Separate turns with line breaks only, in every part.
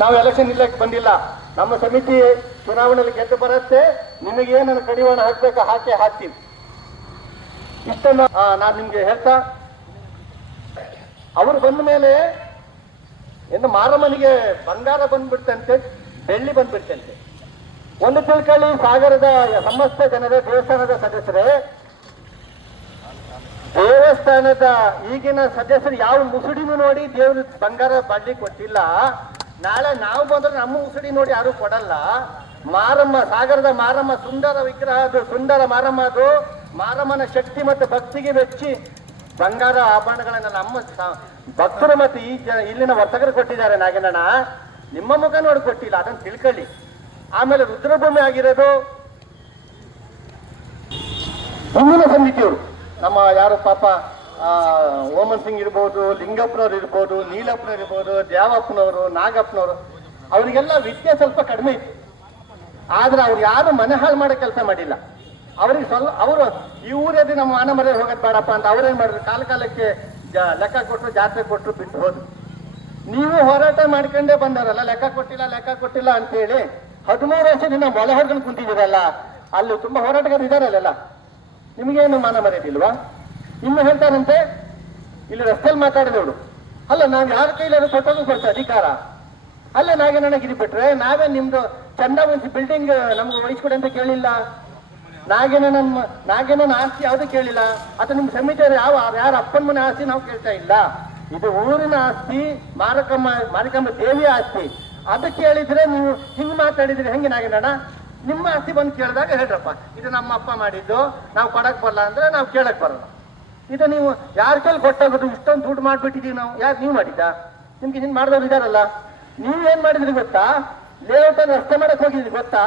ನಾವು ಎಲೆಕ್ಷನ್ ಇಲ್ಲಕ್ಕೆ ಬಂದಿಲ್ಲ. ನಮ್ಮ ಸಮಿತಿ ಚುನಾವಣೆಯಲ್ಲಿ ಗೆದ್ದು ಬರುತ್ತೆ. ನಿಮಗೆ ಏನನ್ನು ಕಡಿವಾಣ ಹಾಕ್ಬೇಕು ಹಾಕಿ ಹಾಕ್ತೀವಿ ಇಷ್ಟನ್ನು ನಾನು ನಿಮ್ಗೆ ಹೇಳ್ತಾ, ಅವರು ಬಂದ ಮೇಲೆ ಇನ್ನು ಮಾರಮ್ಮನಿಗೆ ಬಂಗಾರ ಬಂದ್ಬಿಡ್ತಂತೆ ಬೆಳ್ಳಿ ಬಂದ್ಬಿಡ್ತಂತೆ ಒಂದು ತಿಳ್ಕೊಳ್ಳಿ ಸಾಗರದ ಸಮಸ್ತ ಜನರ ದೇವಸ್ಥಾನದ ಸದಸ್ಯರೇ, ದೇವಸ್ಥಾನದ ಈಗಿನ ಸದಸ್ಯರು ಯಾವ ಮುಸುಡಿನೂ ನೋಡಿ ದೇವರು ಬಂಗಾರ ಬಡ್ಡಿ ಕೊಟ್ಟಿಲ್ಲ. ನಾಳೆ ನಾವು ಬಂದ್ರೆ ನಮ್ಮ ಉಸಿರಿ ನೋಡಿ ಯಾರು ಕೊಡಲ್ಲ. ಮಾರಮ್ಮ, ಸಾಗರದ ಮಾರಮ್ಮ, ಸುಂದರ ವಿಗ್ರಹ ಅದು, ಸುಂದರ ಮಾರಮ್ಮ ಅದು. ಮಾರಮ್ಮನ ಶಕ್ತಿ ಮತ್ತು ಭಕ್ತಿಗೆ ಮೆಚ್ಚಿ ಬಂಗಾರ ಆಭರಣಗಳನ್ನ ನಮ್ಮ ಭಕ್ತರು ಮತ್ತು ಈ ಜನ ಇಲ್ಲಿನ ವರ್ತಕರು ಕೊಟ್ಟಿದ್ದಾರೆ ನಾಗೇನಣ್ಣ ನಿಮ್ಮ ಮುಖ ನೋಡಿ ಕೊಟ್ಟಿಲ್ಲ, ಅದನ್ನ ತಿಳ್ಕೊಳ್ಳಿ. ಆಮೇಲೆ ರುದ್ರಭೂಮಿ ಆಗಿರೋದು ಹಿಂದಿನ ಸಮಿತಿಯವರು. ನಮ್ಮ ಯಾರು ಪಾಪ ಓಮನ್ ಸಿಂಗ್ ಇರ್ಬೋದು, ಲಿಂಗಪ್ಪನವ್ರು ಇರ್ಬೋದು, ನೀಲಪ್ಪನವ್ರು ಇರ್ಬೋದು, ದೇವಪ್ಪನವರು, ನಾಗಪ್ಪನವರು, ಅವರಿಗೆಲ್ಲ ವಿದ್ಯೆ ಸ್ವಲ್ಪ ಕಡಿಮೆ ಇತ್ತು. ಆದ್ರೆ ಅವ್ರು ಯಾರು ಮನೆ ಹಾಳು ಮಾಡೋ ಕೆಲಸ ಮಾಡಿಲ್ಲ. ಅವ್ರಿಗೆ ಸ್ವಲ್ಪ, ಅವರು, ಈ ಊರಲ್ಲಿ ನಮ್ಮ ಮಾನ ಮರೆ ಹೋಗೋದು ಬೇಡಪ್ಪ ಅಂತ ಅವ್ರೇನ್ ಮಾಡಿದ್ರು? ಕಾಲ ಕಾಲಕ್ಕೆ ಲೆಕ್ಕ ಕೊಟ್ಟರು ಜಾತ್ರೆ ಕೊಟ್ಟರು ಬಿಟ್ಟು ಹೋದ್ರು. ನೀವು ಹೋರಾಟ ಮಾಡ್ಕೊಂಡೇ ಬಂದವರಲ್ಲ, ಲೆಕ್ಕ ಕೊಟ್ಟಿಲ್ಲ ಲೆಕ್ಕ ಕೊಟ್ಟಿಲ್ಲ ಅಂತೇಳಿ ಹದಿಮೂರು ವರ್ಷದಿಂದ ಮೊಳೆ ಹೊಡ್ಕೊಂಡು ಕುಂತಿದ್ದೀರಲ್ಲ, ಅಲ್ಲಿ ತುಂಬಾ ಹೋರಾಟಗಾರರು ಇದಾರಲ್ಲ ನಿಮಗೇನು ಮಾನ ಮರ್ಯಾದಿಲ್ವಾ ಇನ್ನು ಹೇಳ್ತಾರಂತೆ ಇಲ್ಲಿ ರಸ್ತೆಯಲ್ಲಿ ಮಾತಾಡಿದವರು ಅಲ್ಲ ನಾವು ಯಾರ ಕೈಲಾದ್ರು ಕೊಟ್ಟೋದು ಕೊಡ್ತಾ ಅಧಿಕಾರ. ಅಲ್ಲ, ನಾಗೆ ನನಗಿರಿ ಬಿಟ್ರೆ ನಾವೇ ನಿಮ್ದು ಚಂದ ಒಂದು ಬಿಲ್ಡಿಂಗ್ ನಮ್ಗೆ ವಹಿಸ್ಕೊಡಿ ಅಂತ ಕೇಳಿಲ್ಲ. ನಾಗೇನ ನಾಗೇನ ಆಸ್ತಿ ಯಾವುದು ಕೇಳಿಲ್ಲ. ಅಥವಾ ನಿಮ್ಮ ಸಮಿತಿಯವರು ಯಾವ, ಯಾರ ಅಪ್ಪನ ಮನೆ ಆಸ್ತಿ ನಾವು ಕೇಳ್ತಾ ಇಲ್ಲ. ಇದು ಊರಿನ ಆಸ್ತಿ, ಮಾರಕಮ್ಮ, ಮಾರಿಕಮ್ಮ ದೇವಿಯ ಆಸ್ತಿ. ಅದು ಕೇಳಿದ್ರೆ ನೀವು ಹಿಂಗ್ ಮಾತಾಡಿದ್ರೆ, ಹೆಂಗೆ ನಾಗೇನಣ್ಣ ನಿಮ್ಮ ಆಸ್ತಿ ಬಂದು ಕೇಳಿದಾಗ ಹೇಳ್ರಪ್ಪ, ಇದು ನಮ್ಮ ಅಪ್ಪ ಮಾಡಿದ್ದು, ನಾವು ಕೊಡಕ್ ಬರಲ್ಲ ಅಂದ್ರೆ ನಾವು ಕೇಳಕ್ ಬರಲ್ಲ. ಇದು ನೀವು ಯಾರ ಕೈಲಿ ಕೊಟ್ಟಾಗೋದು ಇಷ್ಟೊಂದು ದುಡ್ಡು ಮಾಡ್ಬಿಟ್ಟಿದೀವಿ ನಾವು. ಯಾರು ನೀವು ಮಾಡಿದ್ದ? ನಿಮ್ಗೆ ಹಿಂಗ್ ಮಾಡಿದವ್ರು ಇದಾರಲ್ಲ. ನೀವ್ ಏನ್ ಮಾಡಿದ್ರಿ ಗೊತ್ತಾ? ಲೇಔಟ್ ಅಲ್ಲಿ ರಸ್ತೆ ಮಾಡಕ್ ಹೋಗಿದ್ರಿ ಗೊತ್ತಾ?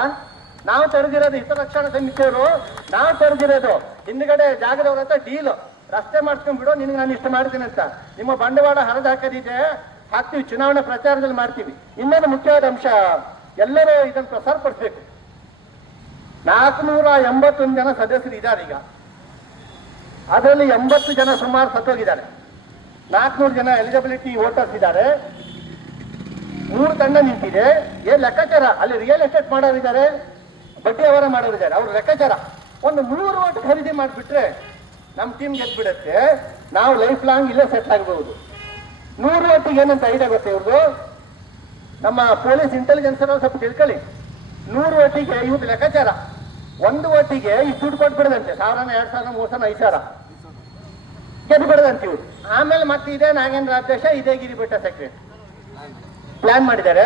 ನಾವು ತೆರೆದಿರೋದು ಹಿತರಕ್ಷಣಾ ಸಮಿತಿಯವರು, ನಾವು ತೆರೆದಿರೋದು ಹಿಂದ್ಗಡೆ ಜಾಗದವ್ರ ಹತ್ರ ಡೀಲ್ ರಸ್ತೆ ಮಾಡ್ಕೊಂಡ್ಬಿಡು ನಿನ್ಗೆ ನಾನು ಇಷ್ಟ ಮಾಡ್ತೀನಿ ಅಂತ. ನಿಮ್ಮ ಬಂಡವಾಳ ಹರಿದು ಹಾಕೋದಿದೆ ಹಾಕ್ತೀವಿ, ಚುನಾವಣಾ ಪ್ರಚಾರದಲ್ಲಿ ಮಾಡ್ತೀವಿ. ಇನ್ನೊಂದು ಮುಖ್ಯವಾದ ಅಂಶ, ಎಲ್ಲರೂ ಇದನ್ನು ಪ್ರಸಾರ ಪಡಿಸ್ಬೇಕು. ನಾಲ್ಕುನೂರ ಎಂಬತ್ತೊಂದು ಜನ ಸದಸ್ಯರು ಇದ್ದಾರೆ ಈಗ. ಅದರಲ್ಲಿ ಎಂಬತ್ತು ಜನ ಸುಮಾರು ಸತ್ತೋಗಿದ್ದಾರೆ. ನಾಲ್ಕುನೂರು ಜನ ಎಲಿಜಿಬಿಲಿಟಿ ವೋಟರ್ಸ್ ಇದ್ದಾರೆ. ಮೂರು ತಂಡ ನಿಂತಿದೆ. ಏನ್ ಲೆಕ್ಕಾಚಾರ. ಅಲ್ಲಿ ರಿಯಲ್ ಎಸ್ಟೇಟ್ ಮಾಡೋರಿದ್ದಾರೆ ಬಡ್ಡಿ ಅವರ ಮಾಡೋರಿದ್ದಾರೆ ಅವ್ರ ಲೆಕ್ಕಾಚಾರ. ಒಂದು ನೂರು ಓಟ್ ಖರೀದಿ ಮಾಡಿಬಿಟ್ರೆ ನಮ್ಮ ಟೀಮ್ ಗೆದ್ಬಿಡುತ್ತೆ. ನಾವು ಲೈಫ್ ಲಾಂಗ್ ಇಲ್ಲೇ ಸೆಟ್ ಆಗಬಹುದು. ನೂರು ಓಟಿಗೆ ಏನಂತ ಐಡಿಯಾ ಗೊತ್ತೆ ಇವ್ರದ್ದು ನಮ್ಮ ಪೊಲೀಸ್ ಇಂಟೆಲಿಜೆನ್ಸ್ ಅವ್ರು ಸ್ವಲ್ಪ ತಿಳ್ಕೊಳ್ಳಿ. ನೂರು ಓಟಿಗೆ ಇವ್ರದ್ದು ಲೆಕ್ಕಾಚಾರ. ಒಂದು ಓಟಿಗೆ ಇಷ್ಟು ದುಡ್ಡು ಕೊಟ್ಬಿಡದಂತೆ. ಸಾವಿರನ, ಎರಡು ಸಾವಿರ ಮೂರು ಸಾವಿರ ಐದು ಸಾವಿರ. ಬಿಡದಂತೆ ಇವ್ರು ಆಮೇಲೆ ಮತ್ತೆ ಇದೇ ನಾಗೇಂದ್ರ ಅಧ್ಯಕ್ಷ, ಇದೇ ಗಿರಿಬೆಟ್ಟ ಸೆಕ್ರೆಟರಿ ಪ್ಲಾನ್ ಮಾಡಿದ್ದಾರೆ.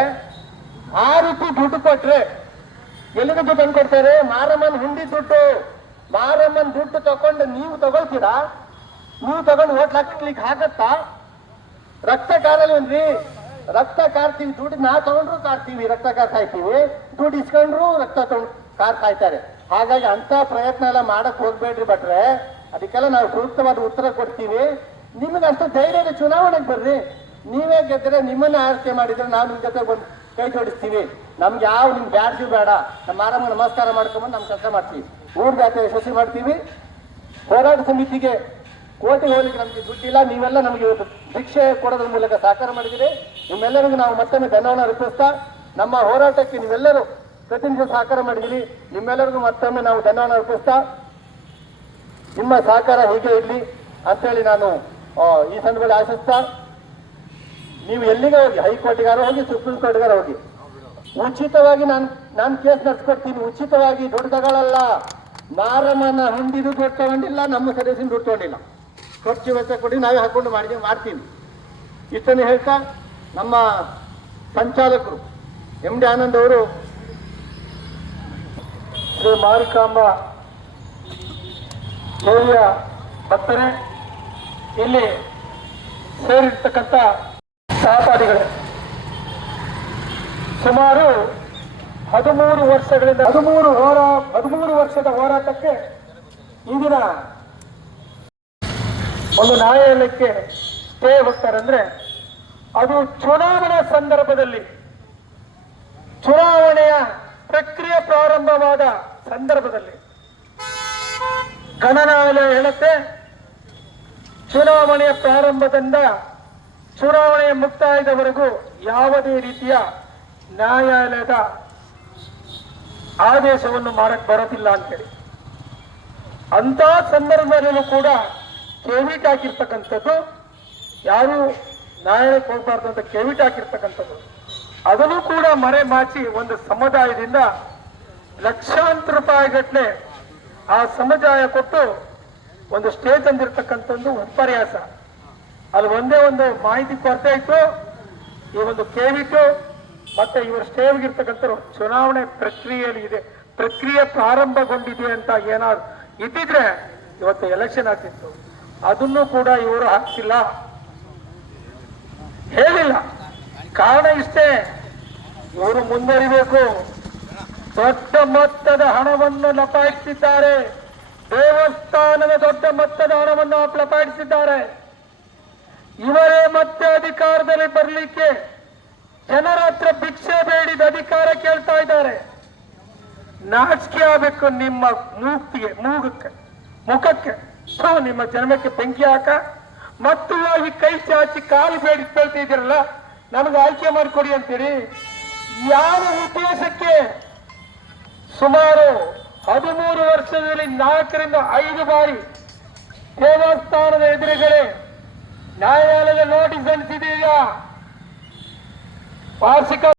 ಆ ರೀತಿ ದುಡ್ಡು ಕೊಟ್ರೆ ಎಲ್ಲಿಗೆ ದುಡ್ಡು ತಂದು ಕೊಡ್ತಾರೆ? ಮಾರಮ್ಮನ್ ಹುಂಡಿ ದುಡ್ಡು. ಮಾರಮ್ಮನ್ ದುಡ್ಡು ತಗೊಂಡು ನೀವು ತಗೊಳ್ತೀರಾ? ನೀವು ತಗೊಂಡು ಓಟ್ ಹಾಕ್ಲಿಕ್ಕೆ ಆಗತ್ತಾ? ರಕ್ತ ಕಾರಲ್ವೇನ್ರಿ ರಕ್ತ ಕಾರ್ತೀವಿ, ದುಡ್ಡು ನಾ ತಗೊಂಡ್ರು ಕಾರ್ತೀವಿ, ರಕ್ತ ಕಾರ್ ಸಾಯ್ತೀವಿ. ದುಡ್ಡು ಇಸ್ಕೊಂಡ್ರು ರಕ್ತ ತಗೊಂಡು ಕಾರ್ ಸಾಯ್ತಾರೆ. ಹಾಗಾಗಿ ಅಂತ ಪ್ರಯತ್ನ ಎಲ್ಲ ಮಾಡಕ್ ಹೋಗ್ಬೇಡ್ರಿ ಭಟ್ರೆ. ಅದಕ್ಕೆಲ್ಲ ನಾವು ಸೂಕ್ತವಾದ ಉತ್ತರ ಕೊಡ್ತೀವಿ. ನಿಮಗೆ ಅಷ್ಟು ಧೈರ್ಯದ ಚುನಾವಣೆಗೆ ಬರ್ರಿ. ನೀವೇ ಗೆದ್ದರೆ ನಿಮ್ಮನ್ನ ಆಯ್ಕೆ ಮಾಡಿದ್ರೆ ನಾವು ನಿಮ್ಮ ಜೊತೆ ಬಂದು ಕೈ ಜೋಡಿಸ್ತೀವಿ. ನಮ್ಗೆ ಯಾವ ನಿಮ್ ಬ್ಯಾಡ್ಸಿ ಬೇಡ. ನಮ್ಮ ಆರಾಮ ನಮಸ್ಕಾರ ಮಾಡ್ಕೊಂಬಂದು ನಮ್ಮ ಕೆಲಸ ಮಾಡ್ತೀವಿ. ಊರ್ ಜಾತಿ ಯಶಸ್ವಿ ಮಾಡ್ತೀವಿ. ಹೋರಾಟ ಸಮಿತಿಗೆ ಕೋಟಿ ಹೋಗ್ಲಿಕ್ಕೆ ನಮಗೆ ದುಡ್ಡಿಲ್ಲ. ನೀವೆಲ್ಲ ನಮಗೆ ಭಿಕ್ಷೆ ಕೊಡೋದ್ರ ಮೂಲಕ ಸಹಕಾರ ಮಾಡಿದಿರಿ ನಿಮ್ಮೆಲ್ಲರಿಗೂ ನಾವು ಮತ್ತೊಮ್ಮೆ ಧನ್ಯವಾದ ಅರ್ಪಿಸ್ತಾ, ನಮ್ಮ ಹೋರಾಟಕ್ಕೆ ನೀವೆಲ್ಲರೂ ಪ್ರತಿನಿತ್ಯ ಸಹಕಾರ ಮಾಡಿದಿರಿ ನಿಮ್ಮೆಲ್ಲರಿಗೂ ಮತ್ತೊಮ್ಮೆ ನಾವು ಧನ್ಯವಾದ ಅರ್ಪಿಸ್ತಾ ನಿಮ್ಮ ಸಹಕಾರ ಹೇಗೆ ಇರಲಿ ಅಂತೇಳಿ ನಾನು ಈ ಸಂದರ್ಭದಲ್ಲಿ ಆಶಿಸ್ತಾ, ನೀವು ಎಲ್ಲಿಗೆ ಹೋಗಿ, ಹೈಕೋರ್ಟ್ಗಾರ ಹೋಗಿ, ಸುಪ್ರೀಂ ಕೋರ್ಟ್ಗಾರ ಹೋಗಿ. ಉಚಿತವಾಗಿ ನಾನು ನಾನು ಕೇಸ್ ನಡೆಸ್ಕೊಡ್ತೀನಿ, ಉಚಿತವಾಗಿ ದುಡ್ಡು ತಗೊಳ್ಳಲ್ಲ ಮಾರಮ್ಮನ ಹುಂಡಿದು ದುಡ್ಡು ತಗೊಂಡಿಲ್ಲ, ನಮ್ಮ ಸದಸ್ಯನ ದುಡ್ಡು ತಗೊಂಡಿಲ್ಲ. ಖರ್ಚು ವೆಚ್ಚ ಕೊಡಿ, ನಾವೇ ಹಾಕೊಂಡು ಮಾಡಿ ಮಾಡ್ತೀನಿ. ಇಷ್ಟನ್ನು ಹೇಳ್ತಾ, ನಮ್ಮ ಸಂಚಾಲಕರು, ಎಂ ಡಿ ಆನಂದ್ ಅವರು, ಶ್ರೀ ಮಾರಿಕಾಂಬ ದೇವಿಯ ಭಕ್ತರೇ, ಇಲ್ಲಿ ಸೇರಿರ್ತಕ್ಕಂಥ ಸಹಪಾಠಿಗಳೇ ಸುಮಾರು ಹದಿಮೂರು ವರ್ಷಗಳಿಂದ, ಹದಿಮೂರು ಹೋರಾ, ಹದಿಮೂರು ವರ್ಷದ ಹೋರಾಟಕ್ಕೆ ಇಂದಿನ ದಿನ ಒಂದು ನ್ಯಾಯಾಲಯಕ್ಕೆ ಸ್ಟೇ ಹೋಗ್ತಾರಂದ್ರೆ, ಅದು ಚುನಾವಣಾ ಸಂದರ್ಭದಲ್ಲಿ, ಚುನಾವಣೆಯ ಪ್ರಕ್ರಿಯೆ ಪ್ರಾರಂಭವಾದ ಸಂದರ್ಭದಲ್ಲಿ ಗಣನಾಲಯ ಹೇಳುತ್ತೆ. ಚುನಾವಣೆಯ ಪ್ರಾರಂಭದಿಂದ ಚುನಾವಣೆಯ ಮುಕ್ತಾಯದವರೆಗೂ
ಯಾವುದೇ ರೀತಿಯ ನ್ಯಾಯಾಲಯದ ಆದೇಶವನ್ನು ಮಾಡಕ್ ಬರೋದಿಲ್ಲ ಅಂತೇಳಿ. ಅಂತ ಸಂದರ್ಭದಲ್ಲೂ ಕೂಡ ಕೆವಿಟ್ ಹಾಕಿರ್ತಕ್ಕಂಥದ್ದು, ಯಾರು ನ್ಯಾಯಾಲಯಕ್ಕೆ ಹೋಗ್ಬಾರ್ದು ಅಂತ ಕೆವಿಟ್ ಹಾಕಿರ್ತಕ್ಕಂಥದ್ದು. ಅದನ್ನು ಕೂಡ ಮರೆ ಮಾಚಿ ಒಂದು ಸಮುದಾಯದಿಂದ ಲಕ್ಷಾಂತರ ರೂಪಾಯಿ ಗಟ್ಟಲೆ ಆ ಸಮಜಾಯ ಕೊಟ್ಟು ಒಂದು ಸ್ಟೇಜ್ ಅಂದಿರ್ತಕ್ಕಂಥದ್ದು ವಿಪರ್ಯಾಸ ಅಲ್ಲಿ ಒಂದೇ ಒಂದು ಮಾಹಿತಿ ಕೊರತೆ ಇತ್ತು, ಈ ಒಂದು ಕೆವಿಟು ಮತ್ತೆ ಇವರು ಸ್ಟೇವ್ಗಿರ್ತಕ್ಕಂಥವ್ರು ಚುನಾವಣೆ ಪ್ರಕ್ರಿಯೆಯಲ್ಲಿ ಇದೆ. ಪ್ರಕ್ರಿಯೆ ಪ್ರಾರಂಭಗೊಂಡಿದೆ ಅಂತ ಏನಾದ್ರು ಇದ್ದಿದ್ರೆ ಇವತ್ತು ಎಲೆಕ್ಷನ್ ಆಗ್ತಿತ್ತು. ಅದನ್ನು ಕೂಡ ಇವರು ಹಾಕ್ತಿಲ್ಲ. ಹೇಳಿಲ್ಲ. ಕಾರಣ ಇಷ್ಟೇ. ಇವರು ಮುಂದುವರಿಬೇಕು. ದೊಡ್ಡ ಮೊತ್ತದ ಹಣವನ್ನು ಲಪಾಯಿಸಿದ್ದಾರೆ. ದೇವಸ್ಥಾನದ ದೊಡ್ಡ ಮೊತ್ತದ ಹಣವನ್ನು ಲಪಾಯಿಸಿದ್ದಾರೆ. ಇವರೇ ಮತ್ತೆ ಅಧಿಕಾರದಲ್ಲಿ ಬರಲಿಕ್ಕೆ ಜನರ ಹತ್ರ ಭಿಕ್ಷೆ ಬೇಡಿದ ಅಧಿಕಾರ ಕೇಳ್ತಾ ಇದ್ದಾರೆ. ನಾಚಿಕೆ ಆಗಬೇಕು ನಿಮ್ಮ ಮೂಕ್ತಿಗೆ ಮೂಗಕ್ಕೆ ಮುಖಕ್ಕೆ. ಥು, ನಿಮ್ಮ ಜನ್ಮಕ್ಕೆ ಬೆಂಕಿ ಹಾಕ. ಮತ್ತು ಹೋಗಿ ಕೈ ಚಾಚಿ ಕಾಲು ಬೇಡಿ ಕೇಳ್ತಿದ್ದೀರಲ್ಲ ನಮಗೆ ಆಯ್ಕೆ ಮಾಡಿಕೊಡಿ ಅಂತೇಳಿ ಯಾವ ಉದ್ದೇಶಕ್ಕೆ ಸುಮಾರು ಹದಿಮೂರು ವರ್ಷದಲ್ಲಿ ನಾಲ್ಕರಿಂದ ಐದು ಬಾರಿ ದೇವಸ್ಥಾನದ ಎದುರುಗಡೆ ನ್ಯಾಯಾಲಯದ ನೋಟಿಸ್ ಅಂಟಿಸಿದೀಗ ವಾರ್ಷಿಕ